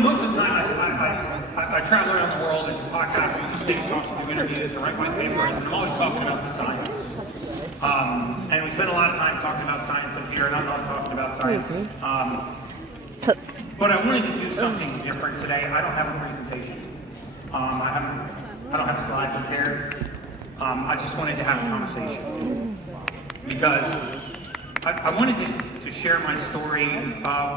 Most of the time I travel around the world, I do podcasts, I do stage talks, I do interviews, I write white papers, and I'm always talking about the science. And we spend a lot of time talking about science up here, and I'm not talking about science. But I wanted to do something different today. I don't have a presentation. I don't have slides prepared. I just wanted to have a conversation because I wanted to share my story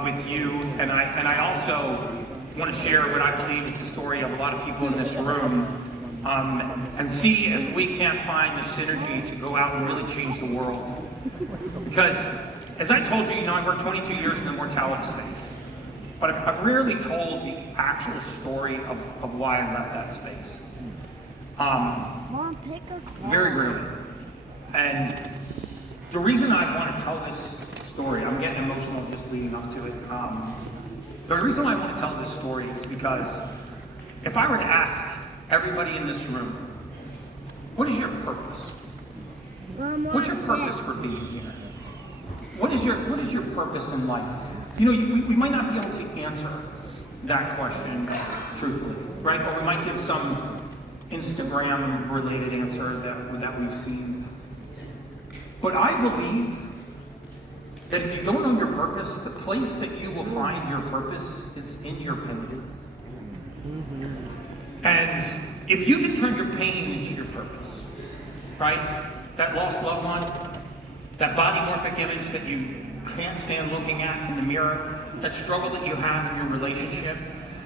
with you, and I also want to share what I believe is the story of a lot of people in this room, and see if we can't find the synergy to go out and really change the world. Because, as I told you, I worked 22 years in the mortality space, but I've rarely told the actual story of why I left that space. Very rarely. And the reason I want to tell this story, I'm getting emotional just leading up to it. The reason why I want to tell this story is because if I were to ask everybody in this room, what is your purpose? What's your purpose for being here? What is your purpose in life? We might not be able to answer that question truthfully, right? But we might give some Instagram-related answer that we've seen. But I believe that if you don't know your purpose, the place that you will find your purpose is in your pain. And if you can turn your pain into your purpose, right? That lost loved one, that body morphic image that you can't stand looking at in the mirror, that struggle that you have in your relationship,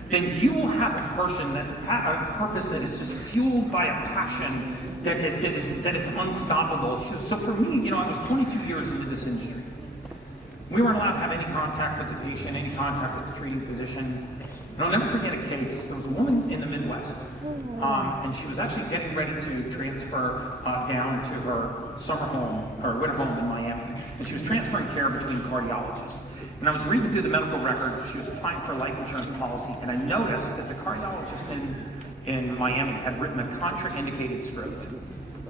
then you will have a purpose that is just fueled by a passion that is unstoppable. So for me, I was 22 years into this industry. We weren't allowed to have any contact with the patient, any contact with the treating physician. And I'll never forget a case. There was a woman in the Midwest, and she was actually getting ready to transfer down to her summer home, her winter home in Miami. And she was transferring care between cardiologists. And I was reading through the medical record. She was applying for a life insurance policy, and I noticed that the cardiologist in Miami had written a contraindicated script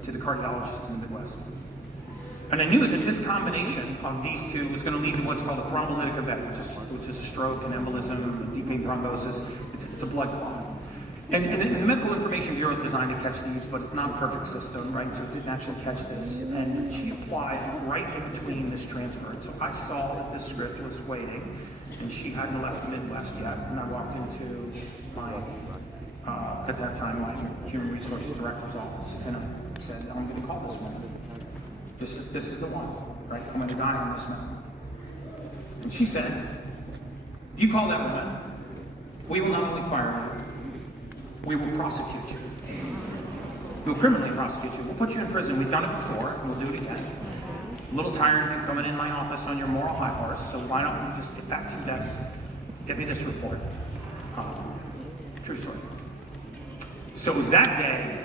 to the cardiologist in the Midwest. And I knew that this combination of these two was going to lead to what's called a thrombolytic event, which is a stroke, an embolism, a deep vein thrombosis. It's a blood clot. And the Medical Information Bureau is designed to catch these, but it's not a perfect system, right? So it didn't actually catch this. And she applied right in between this transfer. And so I saw that this script was waiting, and she hadn't left the Midwest yet. And I walked into my, at that time, my Human Resources Director's office, and I said, I'm going to call this woman. This is the one, right? I'm going to die on this mountain. And she said, if you call that woman, we will not only fire you, we will prosecute you. We will criminally prosecute you. We'll put you in prison. We've done it before, and we'll do it again. A little tired of you coming in my office on your moral high horse, so why don't you just get back to your desk, get me this report. True story. So it was that day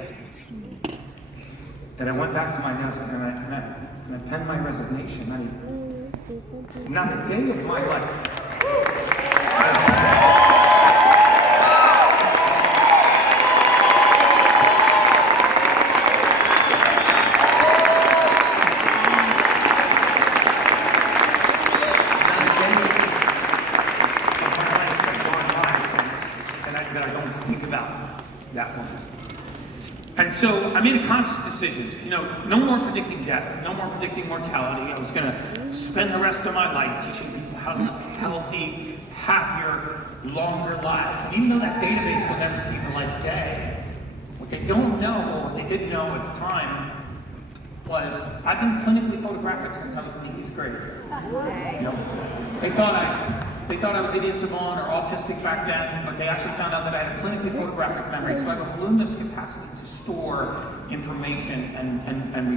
that I went back to my desk and I penned my resignation. Now the day of my life, that I don't think about that one. And so I made a conscious decision, no more predicting death, no more predicting mortality. I was going to spend the rest of my life teaching people how to live healthy, happier, longer lives. And even though that database will never see the light of day, what they don't know, or what they didn't know at the time, was I've been clinically photographic since I was in the 8th grade. They thought I was idiot savant or autistic back then, but they actually found out that I had a clinically photographic memory, so I have a voluminous capacity to store information and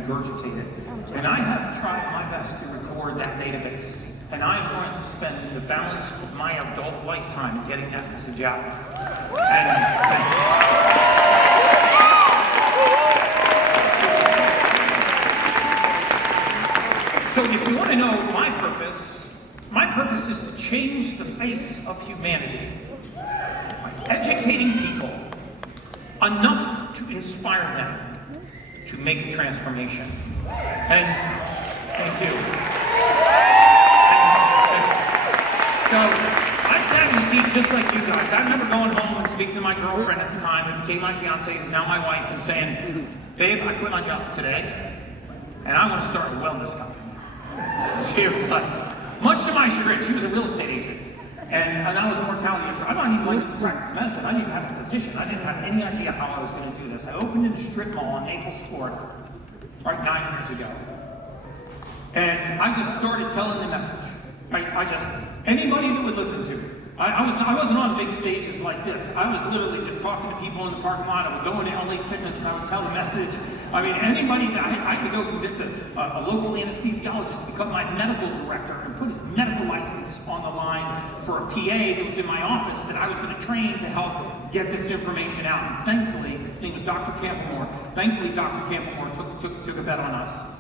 regurgitate it. And I have tried my best to record that database, and I'm going to spend the balance of my adult lifetime getting that message out. So if you want to know my purpose is to change the face of humanity by educating people enough to inspire them to make a transformation. And thank you. So I sat in the seat just like you guys. I remember going home and speaking to my girlfriend at the time, who became my fiance, who's now my wife, and saying, babe, I quit my job today, and I want to start a wellness company. She was like, much to my chagrin, she was a real estate agent. And I was a mortality expert. I'm not even licensed to practice medicine. I didn't even have a physician. I didn't have any idea how I was going to do this. I opened in a strip mall in Naples, Florida, right 9 years ago. And I just started telling the message. Anybody that would listen to it. I wasn't on big stages like this. I was literally just talking to people in the parking lot. I would go into LA Fitness and I would tell the message. I mean, anybody that I had to go convince a local anesthesiologist to become my medical director and put his medical license on the line for a PA that was in my office that I was going to train to help get this information out. And thankfully, his name was Dr. Campamore. Thankfully, Dr. Campamore took a bet on us.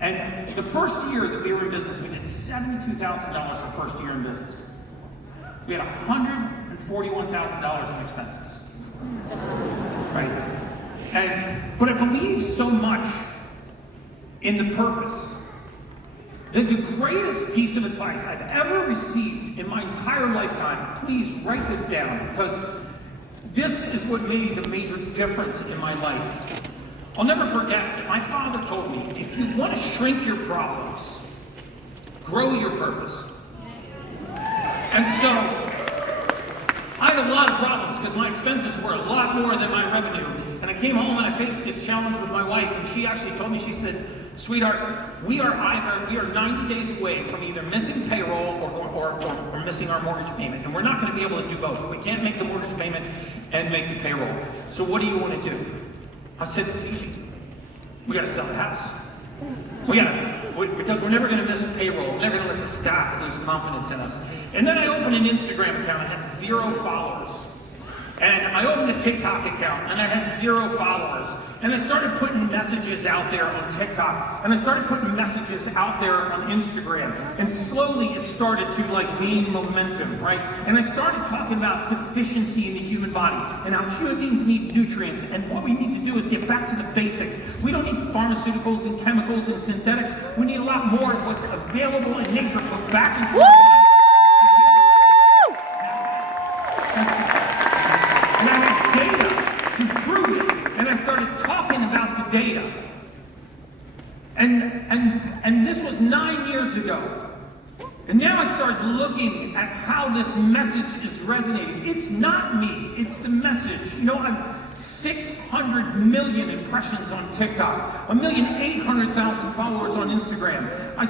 And the first year that we were in business, we did $72,000 our first year in business. We had $141,000 in expenses. Right? But I believe so much in the purpose that the greatest piece of advice I've ever received in my entire lifetime, please write this down, because this is what made the major difference in my life. I'll never forget that my father told me, if you want to shrink your problems, grow your purpose. And so, I had a lot of problems because my expenses were a lot more than my revenue. And I came home and I faced this challenge with my wife, and she actually told me, she said, sweetheart, we are 90 days away from either missing payroll or missing our mortgage payment. And we're not going to be able to do both. We can't make the mortgage payment and make the payroll. So what do you want to do? I said, it's easy. We got to sell the house. Because we're never going to miss payroll. We're never going to let the staff lose confidence in us. And then I opened an Instagram account. I had 0 followers. And I opened a TikTok account, and I had 0 followers. And I started putting messages out there on TikTok, and I started putting messages out there on Instagram. And slowly it started to gain momentum, right? And I started talking about deficiency in the human body and how human beings need nutrients. And what we need to do is get back to the basics. We don't need pharmaceuticals and chemicals and synthetics. We need a lot more of what's available in nature put back into our body. And I had data to prove it. And I started talking about the data. And this was 9 years ago. And now I start looking at how this message is resonating. It's not me, it's the message. You know, I have 600 million impressions on TikTok, 1,800,000 followers on Instagram. I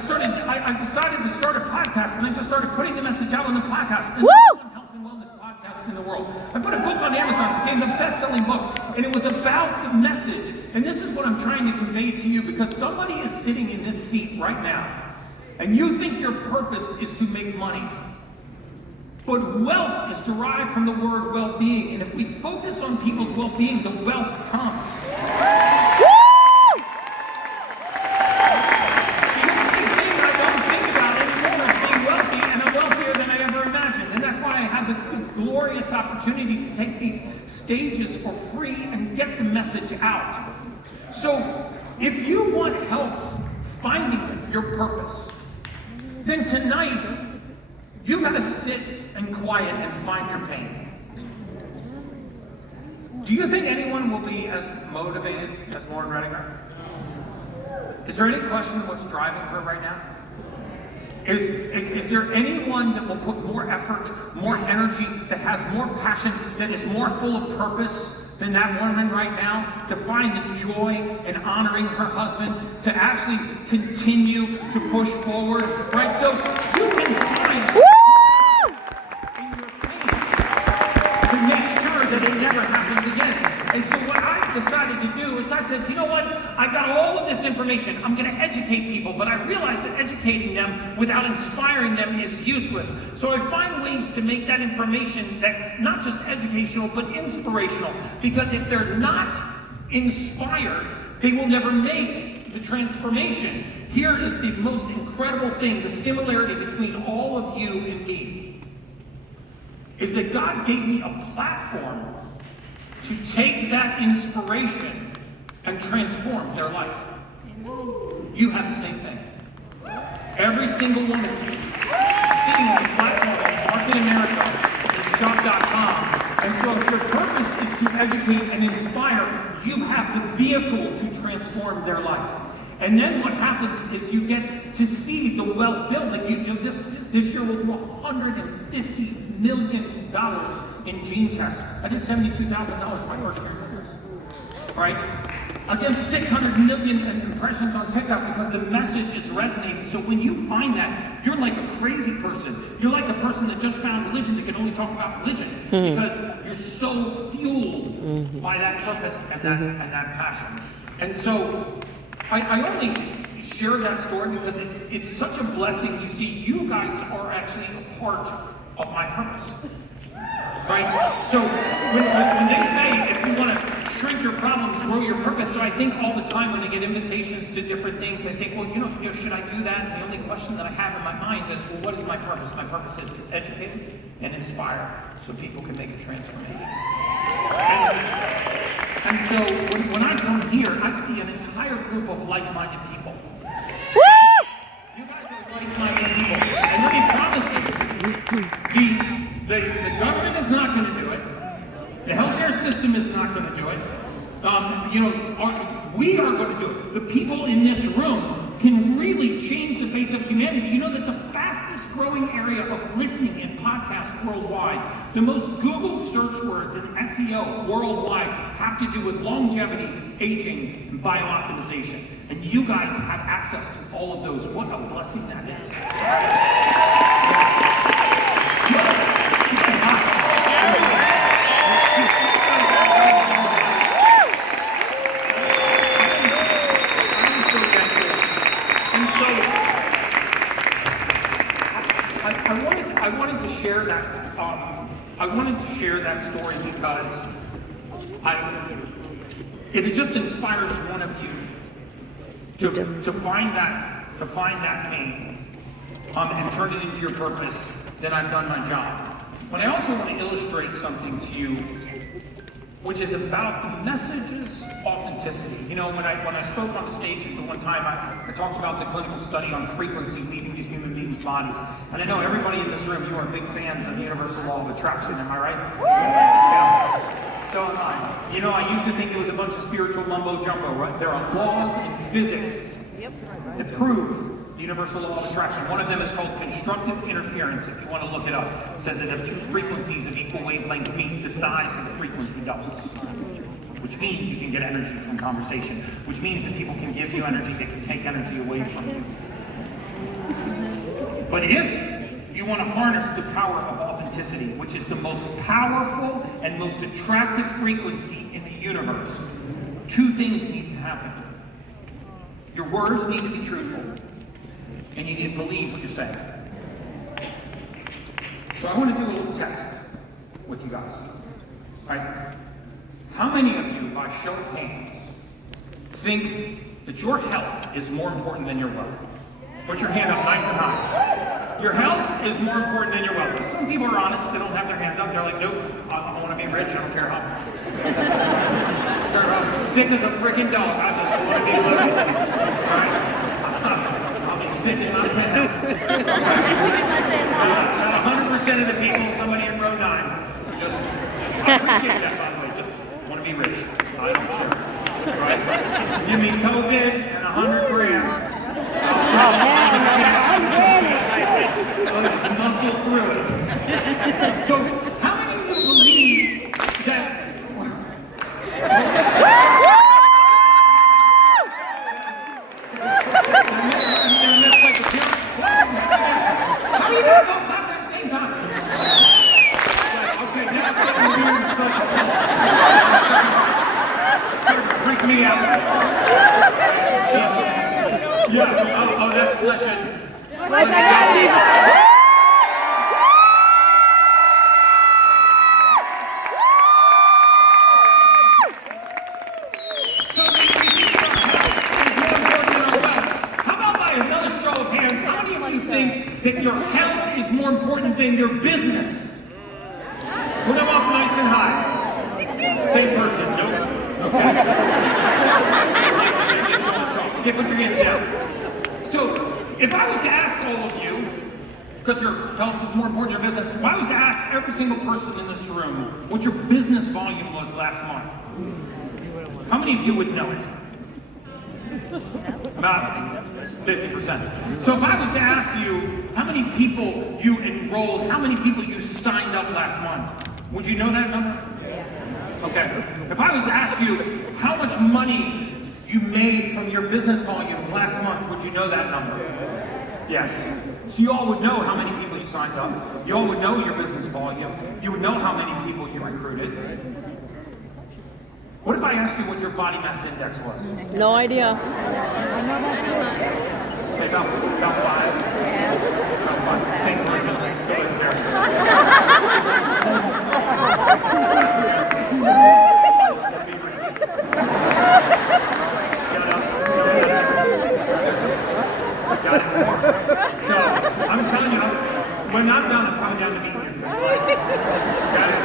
decided to start a podcast, and I just started putting the message out on the podcast. The #1 health and wellness podcast in the world. I put a book on Amazon, it became the best-selling book, and it was about the message. And this is what I'm trying to convey to you, because somebody is sitting in this seat right now, and you think your purpose is to make money. But wealth is derived from the word well-being. And if we focus on people's well-being, the wealth comes. The only thing I don't think about anymore is being wealthy, and I'm wealthier than I ever imagined. And that's why I had the glorious opportunity to take these stages for free and get the message out. So if you want help finding your purpose, then tonight, you gotta sit and quiet and find your pain. Do you think anyone will be as motivated as Lauren Redinger? Is there any question of what's driving her right now? Is there anyone that will put more effort, more energy, that has more passion, that is more full of purpose than that woman right now, to find the joy in honoring her husband, to actually continue to push forward, right? So you can find in your pain to make sure that it never happens again. And so what I decided to do is I said, you know what? I've got all of this information. I'm going to educate people, but I realized that educating them without inspiring them is useless. So I find ways to make that information that's not just educational, but inspirational. Because if they're not inspired, they will never make the transformation. Here is the most incredible thing, the similarity between all of you and me, is that God gave me a platform to take that inspiration and transform their life. You have the same thing. Every single one of you is sitting on the platform your purpose is to educate and inspire, you have the vehicle to transform their life. And then what happens is you get to see the wealth build. Like this year we'll do $150 million in gene tests. I did $72,000 my first year in business. Right? Against 600 million impressions on TikTok because the message is resonating. So when you find that, you're like a crazy person. You're like the person that just found religion that can only talk about religion because you're so fueled by that purpose and that passion. And so I only share that story because it's such a blessing. You see, you guys are actually a part of my purpose. Right? So when they say if you want to shrink your problems, grow your purpose, so I think all the time when I get invitations to different things, I think, well, should I do that? And the only question that I have in my mind is, well, what is my purpose? My purpose is to educate and inspire so people can make a transformation. And so when I come here, I see an entire group of like-minded people. You guys are like-minded people. And let me promise you, the government is not going to do it. The healthcare system is not going to do it. We are going to do it. The people in this room can really change the face of humanity. You know that the fastest growing area of listening in podcasts worldwide, the most Googled search words in SEO worldwide have to do with longevity, aging, and biooptimization. And you guys have access to all of those. What a blessing that is. I wanted to share that story because if it just inspires one of you to find that pain and turn it into your purpose, then I've done my job. But I also want to illustrate something to you, which is about the message's authenticity. You know, when I spoke on the stage at the one time, I talked about the clinical study on frequency leaving the human beings' bodies. And I know everybody in this room, you are big fans of the universal law of attraction, am I right? Yeah. So am I. You know, I used to think it was a bunch of spiritual mumbo jumbo, right? There are laws in physics that prove the universal law of attraction. One of them is called constructive interference, if you want to look it up. It says that if two frequencies of equal wavelength meet, the size of the frequency doubles. Which means you can get energy from conversation. Which means that people can give you energy, they can take energy away from you. But if you want to harness the power of authenticity, which is the most powerful and most attractive frequency in the universe, two things need to happen. Your words need to be truthful, and you need to believe what you're saying. So I want to do a little test with you guys. All right? How many of you, by show of hands, think that your health is more important than your wealth? Put your hand up nice and high. Your health is more important than your wealth. Some people are honest, they don't have their hand up. They're like, nope, I want to be rich, I don't care how far. I'm sick as a freaking dog, I just want to be living. Right? I'll be sick in my penthouse. About 100% of the people, somebody in row 9, I appreciate that, by the way, just want to be rich. I don't care. Right? Give me COVID and 100 grand. I'll just muscle through it. So, how many of you believe that? How many people don't clap at the same time? Okay, that's a weird cycle. It's starting to freak me out. Yeah. Oh, that's flesh and blood. That your health is more important than your business. Put them up nice and high. Same person, nope. Okay, put your hands down. So, if I was to ask all of you, because your health is more important than your business. If I was to ask every single person in this room what your business volume was last month, how many of you would know it? About 50%. So if I was to ask you how many people you enrolled, how many people you signed up last month, would you know that number? Okay. If I was to ask you how much money you made from your business volume last month, would you know that number? Yes. So you all would know how many people you signed up. You all would know your business volume. You would know how many people you recruited. What if I asked you what your body mass index was? No idea. I know that too. Okay, about 5. Yeah. About 5. Same person. Still doesn't care. Shut up. Got it more. So I'm telling you, when I'm done, I'm coming down to meet you.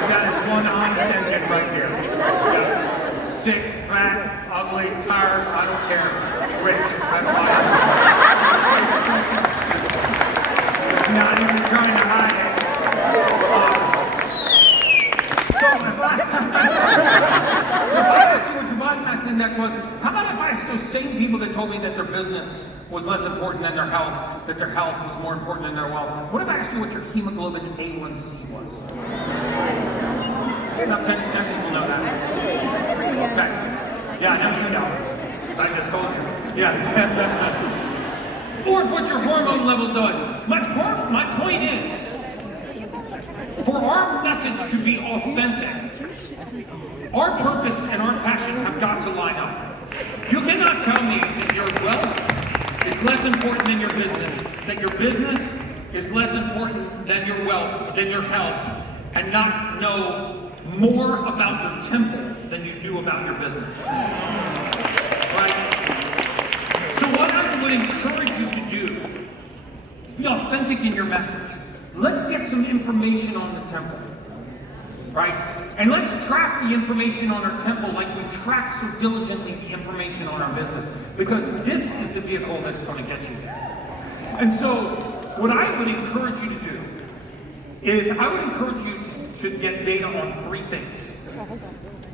That is one honest engine right there. Yeah. Sick, fat, ugly, tired, I don't care. Rich, that's why I'm not even trying to hide it. So if I asked you what your body mass index was, how about if I asked those same people that told me that their business was less important than their health, that their health was more important than their wealth? What if I asked you what your hemoglobin A1C was? About 10 people know that. Okay. Yeah, I know you know, because I just told you. Yes. Or what your hormone levels was. My point is, for our message to be authentic, our purpose and our passion have got to line up. You cannot tell me that your wealth is less important than your business, that your business is less important than your wealth, than your health, and not know more about your temple than you do about your business. Right? So what I would encourage you to do is be authentic in your message. Let's get some information on the temple. Right? And let's track the information on our temple like we track so diligently the information on our business. Because this is the vehicle that's going to get you there. And so what I would encourage you to do is I would encourage you to get data on 3 things.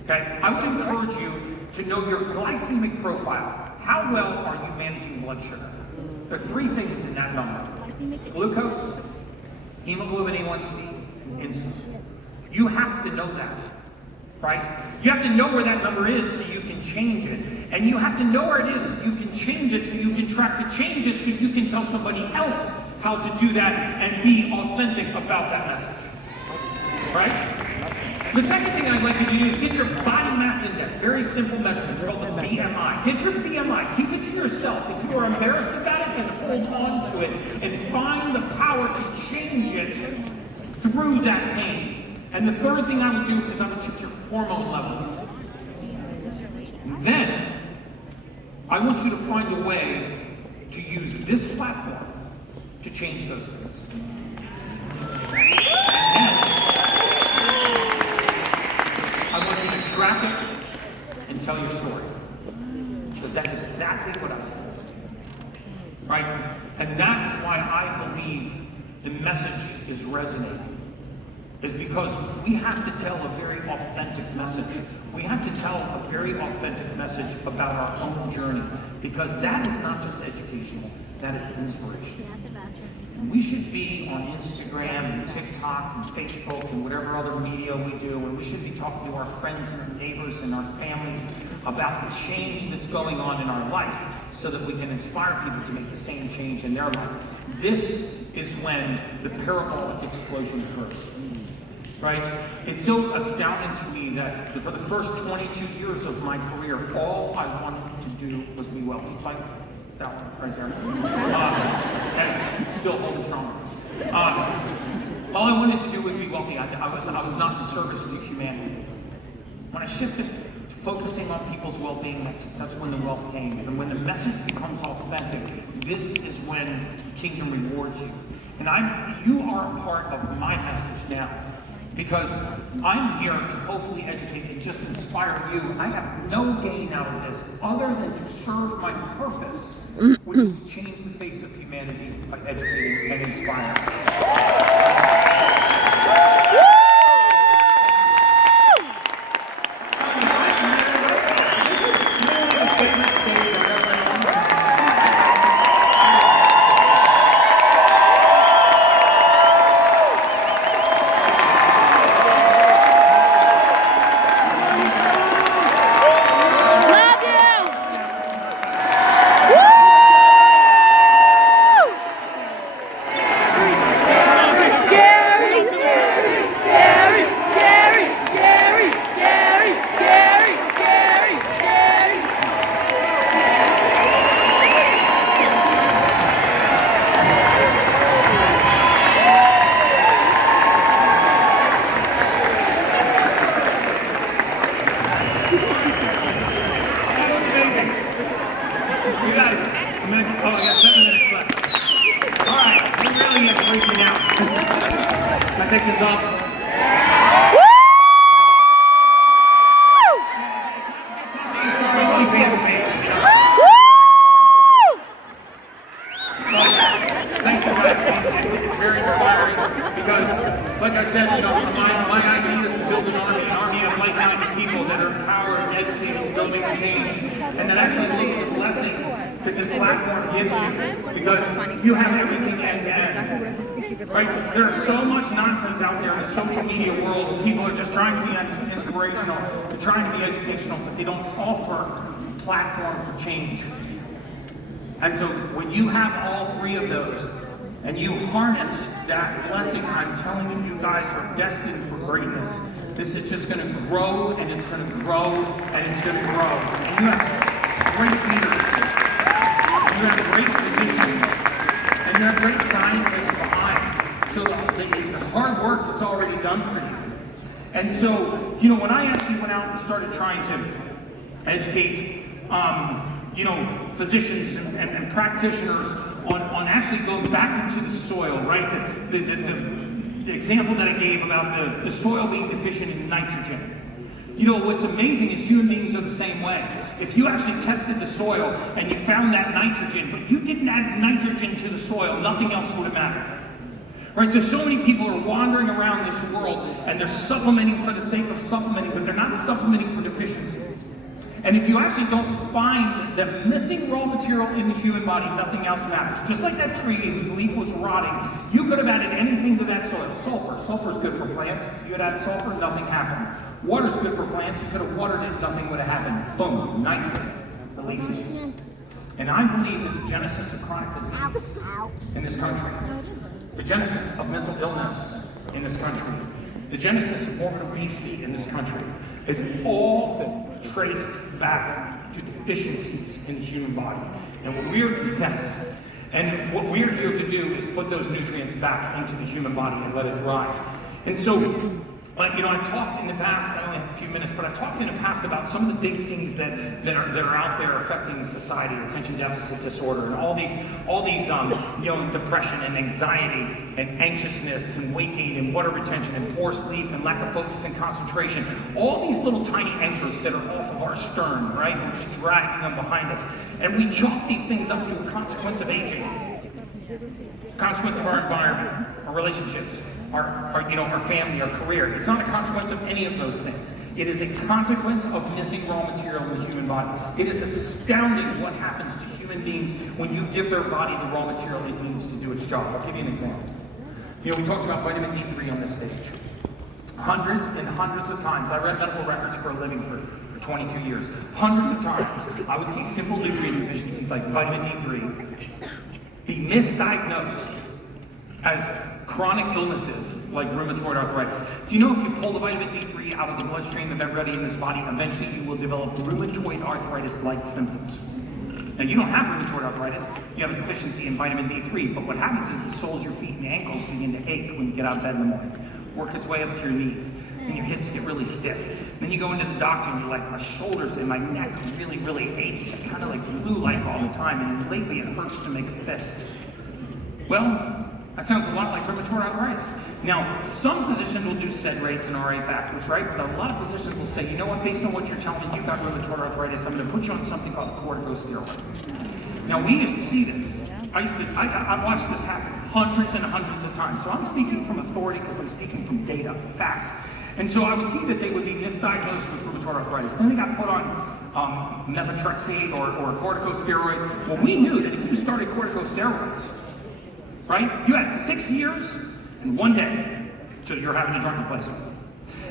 Okay? I would encourage you to know your glycemic profile. How well are you managing blood sugar? There are 3 things in that number. Glucose, hemoglobin A1C, and insulin. You have to know that, right? You have to know where that number is so you can change it. And you have to know where it is so you can change it, so you can track the changes, so you can tell somebody else how to do that and be authentic about that message. Right? The second thing I'd like you to do is get your body mass index. Very simple measurement. It's called the BMI. Get your BMI. Keep it to yourself. If you are embarrassed about it, then hold on to it and find the power to change it through that pain. And the third thing I would do is I would check your hormone levels. Then, I want you to find a way to use this platform to change those things. I want you to track it and tell your story. Because that's exactly what I did. Right? And that is why I believe the message is resonating. Is because we have to tell a very authentic message. We have to tell a very authentic message about our own journey. Because that is not just educational, that is inspirational. And we should be on Instagram and TikTok and Facebook and whatever other media we do, and we should be talking to our friends and our neighbors and our families about the change that's going on in our life so that we can inspire people to make the same change in their life. This is when the parabolic explosion occurs. Right? It's so astounding to me that for the first 22 years of my career, all I wanted to do was be wealthy. Like that one right there. And still holding strong. All I wanted to do was be wealthy. I was not in service to humanity. When I shifted to focusing on people's well-being, that's when the wealth came. And when the message becomes authentic, this is when the kingdom rewards you. And you are a part of my message now. because I'm here to hopefully educate and just inspire you. I have no gain out of this other than to serve my purpose, which is to change the face of humanity by educating and inspiring. Take this off. Thank you guys. It's very inspiring because, like I said, my idea is to build an army of like-minded people that are empowered and educated to go make a change, and that actually look at the blessing that this platform gives you, because you have everything end-to-end. Right? There's so much nonsense out there in the social media world. People are just trying to be inspirational, they're trying to be educational, but they don't offer a platform for change. And so when you have all three of those, and you harness that blessing, I'm telling you, you guys are destined for greatness. This is just going to grow, and it's going to grow, and it's going to grow. And you have great leaders, you have great physicians, and you have great scientists behind. So the hard work is already done for you. And so, when I actually went out and started trying to educate, physicians and practitioners on actually going back into the soil, right? The example that I gave about the soil being deficient in nitrogen. What's amazing is human beings are the same way. If you actually tested the soil and you found that nitrogen, but you didn't add nitrogen to the soil, nothing else would have mattered. Right, so many people are wandering around this world and they're supplementing for the sake of supplementing, but they're not supplementing for deficiency. And if you actually don't find the missing raw material in the human body, nothing else matters. Just like that tree whose leaf was rotting, you could have added anything to that soil. Sulfur. Sulfur's good for plants. If you had added sulfur, nothing happened. Water's good for plants. You could have watered it, nothing would have happened. Boom, nitrogen, the leaf leaves. And I believe that the genesis of chronic disease in this country, the genesis of mental illness in this country, the genesis of morbid obesity in this country is all traced back to deficiencies in the human body. And what we're here to do is put those nutrients back into the human body and let it thrive. And so, I've talked in the past, I only have a few minutes, but I've talked in the past about some of the big things that are out there affecting society, attention deficit disorder, and all these depression and anxiety and anxiousness and weight gain and water retention and poor sleep and lack of focus and concentration. All these little tiny anchors that are off of our stern, right? We're just dragging them behind us. And we chalk these things up to a consequence of aging, consequence of our environment, our relationships, our family, our career. It's not a consequence of any of those things. It is a consequence of missing raw material in the human body. It is astounding what happens to human beings when you give their body the raw material it needs to do its job. I'll give you an example. We talked about vitamin D3 on this stage. Hundreds and hundreds of times, I read medical records for a living for 22 years. Hundreds of times, I would see simple nutrient deficiencies like vitamin D3 be misdiagnosed as chronic illnesses like rheumatoid arthritis. Do you know if you pull the vitamin D3 out of the bloodstream of everybody in this body, eventually you will develop rheumatoid arthritis-like symptoms? Now, you don't have rheumatoid arthritis, you have a deficiency in vitamin D3, but what happens is the soles of your feet and ankles begin to ache when you get out of bed in the morning. Work its way up to your knees, and your hips get really stiff. Then you go into the doctor and you're like, my shoulders and my neck are really, really achy. I kind of like flu-like all the time, and lately it hurts to make a fist. Well, That sounds a lot like rheumatoid arthritis. Now, some physicians will do SED rates and RA factors, right? But a lot of physicians will say, you know what, based on what you're telling me, you've got rheumatoid arthritis, I'm going to put you on something called corticosteroid. Now, we used to see this. I watched this happen hundreds and hundreds of times. So I'm speaking from authority because I'm speaking from data, facts. And so I would see that they would be misdiagnosed with rheumatoid arthritis. Then they got put on methotrexate or corticosteroid. Well, we knew that if you started corticosteroids, right, you had 6 years and 1 day till you're having a joint replacement.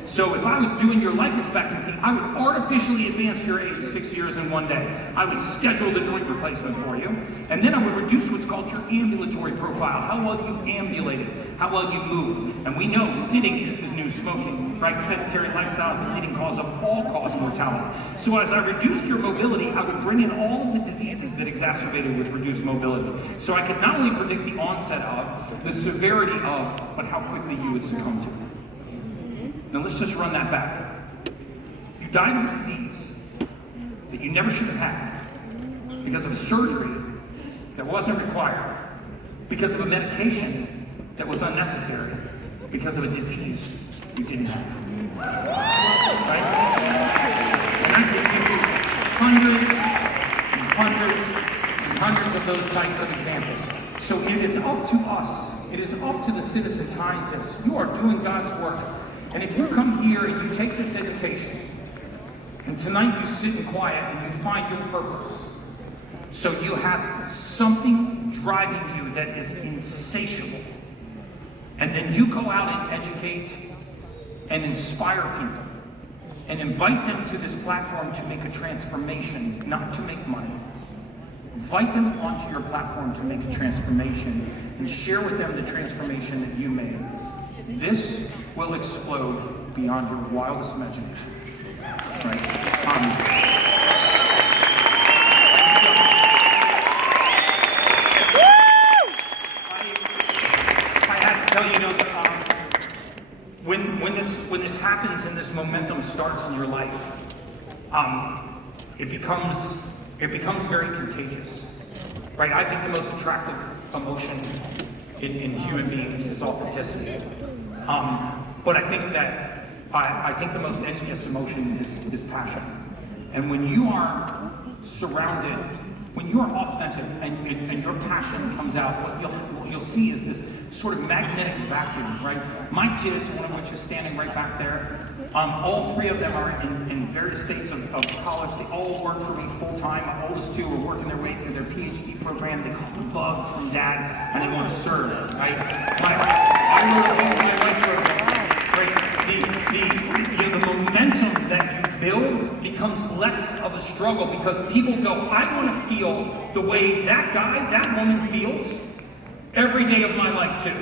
So if I was doing your life expectancy, I would artificially advance your age 6 years and 1 day. I would schedule the joint replacement for you, and then I would reduce what's called your ambulatory profile, how well you ambulated, how well you moved. And we know sitting is the new smoking, right? Sedentary lifestyle is the leading cause of all-cause mortality. So as I reduced your mobility, I would bring in all of the diseases that exacerbated with reduced mobility. So I could not only predict the onset of, the severity of, but how quickly you would succumb to it. Now let's just run that back. You died of a disease that you never should have had because of a surgery that wasn't required, because of a medication that was unnecessary, because of a disease you didn't have. Right? And I could give you hundreds and hundreds and hundreds of those types of examples. So it is up to us. It is up to the citizen scientists. You are doing God's work. And if you come here and you take this education, and tonight you sit in quiet and you find your purpose, so you have something driving you that is insatiable, and then you go out and educate and inspire people and invite them to this platform to make a transformation, not to make money. Invite them onto your platform to make a transformation and share with them the transformation that you made. This will explode beyond your wildest imagination. Right? I have to tell you, when this happens and this momentum starts in your life, it becomes very contagious. Right? I think the most attractive emotion in human beings is authenticity. But I think the most envious emotion is passion. And when you are surrounded, when you are authentic and your passion comes out, what you'll see is this sort of magnetic vacuum, right? My kids, one of which is standing right back there, all three of them are in various states of college. They all work for me full time. My oldest two are working their way through their PhD program. They call the bug from dad, and they want to serve, right? I wrote a book in my life program. Right? The momentum that you build becomes less of a struggle because people go, I want to feel the way that guy, that woman feels every day of my life too.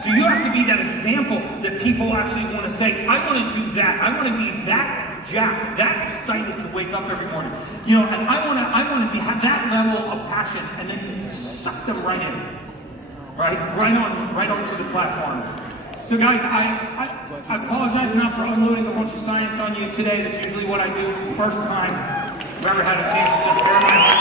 So you have to be that example that people actually want to say, I want to do that. I want to be that jacked, that excited to wake up every morning. And I want to have that level of passion, and then you suck them right in. Right onto the platform. So guys, I apologize now for unloading a bunch of science on you today. That's usually what I do. It's the first time I've ever had a chance to just bear my